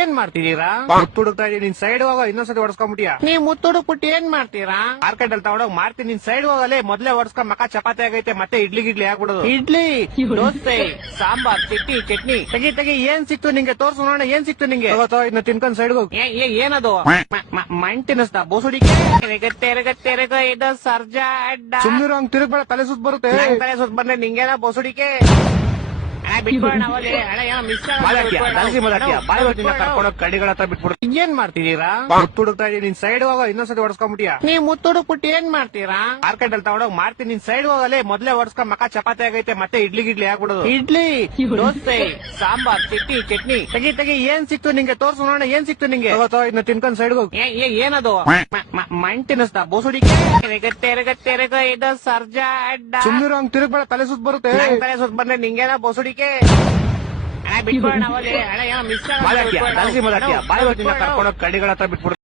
ಏನ್ ಮಾಡ್ತಿದೀರಾ? ಮುತ್ತು ಹುಡುಕ್ತಾ ಇದೀನಿ, ನಿನ್ ಸೈಡ್ ಹೋಗೋ, ಇನ್ನೊಂದ್ಸತಿ ಹೊಡ್ಸ್ಕೊಂಡ್ಬಿಟ್ಟಿಯಾ? ನೀವ್ ಮುತ್ತು ಹುಡುಕ್ಬಿಟ್ಟು ಏನ್ ಮಾಡ್ತೀರಾ? ಮಾರ್ಕೆಟ್ ಅಲ್ಲಿ ತಗೊಂಡೋಗ್ ಮಾರ್ತೀನಿ, ನಿನ್ ಸೈಡ್ ಹೋಗಲೇ ಮೊದ್ಲೇ ಹೊಡ್ಸ್ಕೊಂಡ್ ಮಕ ಚಪಾತಿ ಆಗೈತೆ, ಮತ್ತೆ ಇಡ್ಲಿ ಗಿಡ್ಲಿ ಆಗ್ಬಿಡೋದು. ಇಡ್ಲಿ, ದೋಸೆ, ಸಾಂಬಾರ್, ಚಟ್ನಿ. ತೆಗಿ ಏನ್ ಸಿಕ್ತು ನಿಂಗೆ? ತೋರ್ಸು ನೋಡೋಣ, ಏನ್ ಸಿಕ್ತು ನಿಂಗೆ? ತಗೋತೋ, ಇದನ್ನ ತಿನ್ಕೊಂಡ್ ಸೈಡ್ ಹೋಗ್. ಏನದು? ಮಣ್ ತಿನ್ನಿಸ್ತಾ ಬೋಸುಡಿಕೆ? ತೆರಗ ಇದು ಸರ್ಜಾ ಅಡ್ಡ. ಸುಮ್ನಿರೋ, ಹಂಗ್ ತಿರುಗ್ಬೇಡ, ತಲೆ ಸುತ್ತ ಬರುತ್ತೆ. ನಂಗ್ ತಲೆ ಸುತ್ತ ಬಂದ್ರೆ ನಿಂಗೇನ ಬೋಸುಡಿಕೆ? ಬಿಟ್ಬಿಡೋಣ ಅವಲ್ಲಿ. ಅಣ್ಣ ಏನೋ ಮಿಸ್ ಬಾಯ್ ಬರ್ತೀನಿ, ಕರ್ಕೊಂಡೋಗ್ ಕಡಿಗಳ ಹತ್ರ ಬಿಟ್ಬಿಡು. ಏನ್ ಮಾಡ್ತಿದೀರಾ? ಮುತ್ತು ಹುಡುಕ್ತಾ ಇದೀನಿ, ನಿನ್ ಸೈಡ್ ಹೋಗೋ, ಇನ್ನೊಂದ್ಸತಿ ಹೊಡ್ಸ್ಕೊಂಡ್ಬಿಟ್ಟಿಯಾ? ನೀವ್ ಮುತ್ತು ಹುಡುಕ್ಬಿಟ್ಟು ಏನ್ ಮಾಡ್ತೀರಾ? ಮಾರ್ಕೆಟ್ ಅಲ್ಲಿ ತಗೊಂಡೋಗ್ ಮಾರ್ತೀನಿ, ನಿನ್ ಸೈಡ್ ಹೋಗಲೇ ಮೊದ್ಲೇ ಹೊಡ್ಸ್ಕೊಂಡ್ ಮಕ ಚಪಾತಿ ಆಗೈತೆ, ಮತ್ತೆ ಇಡ್ಲಿ ಗಿಡ್ಲಿ ಆಗ್ಬಿಡೋದು. ಇಡ್ಲಿ, ದೋಸೆ, ಸಾಂಬಾರ್, ಚಟ್ನಿ. ತೆಗಿ ಏನ್ ಸಿಕ್ತು ನಿಂಗೆ? ತೋರ್ಸು ನೋಡೋಣ, ಏನ್ ಸಿಕ್ತು ನಿಂಗೆ? ತಗೋತೋ, ಇದನ್ನ ತಿನ್ಕೊಂಡ್ ಸೈಡ್ ಹೋಗ್. ಏನದು? ಮಣ್ ತಿನ್ನಿಸ್ತಾ ಬೋಸುಡಿಕೆ? ತೆರಗ ಇದು ಸರ್ಜಾ ಅಡ್ಡ. ಸುಮ್ನಿರೋ, ಹಂಗ್ ತಿರುಗ್ಬೇಡ, ತಲೆ ಸುತ್ತ ಬರುತ್ತೆ. ನಂಗ್ ತಲೆ ಸುತ್ತ ಬಂದ್ರೆ ನಿಂಗೇನ ಬೋಸುಡಿಕೆ? ಬಿಟ್ಬಿಡೋಣ ಅವಲ್ಲಿ. ಅಣ್ಣ ಏನೋ ಮಿಸ್ ಬಾಯ್ ಬರ್ತೀನಿ, ಕರ್ಕೊಂಡೋಗ್ ಕಡಿಗಳ ಹತ್ರ ಬಿಟ್ಬಿಡು.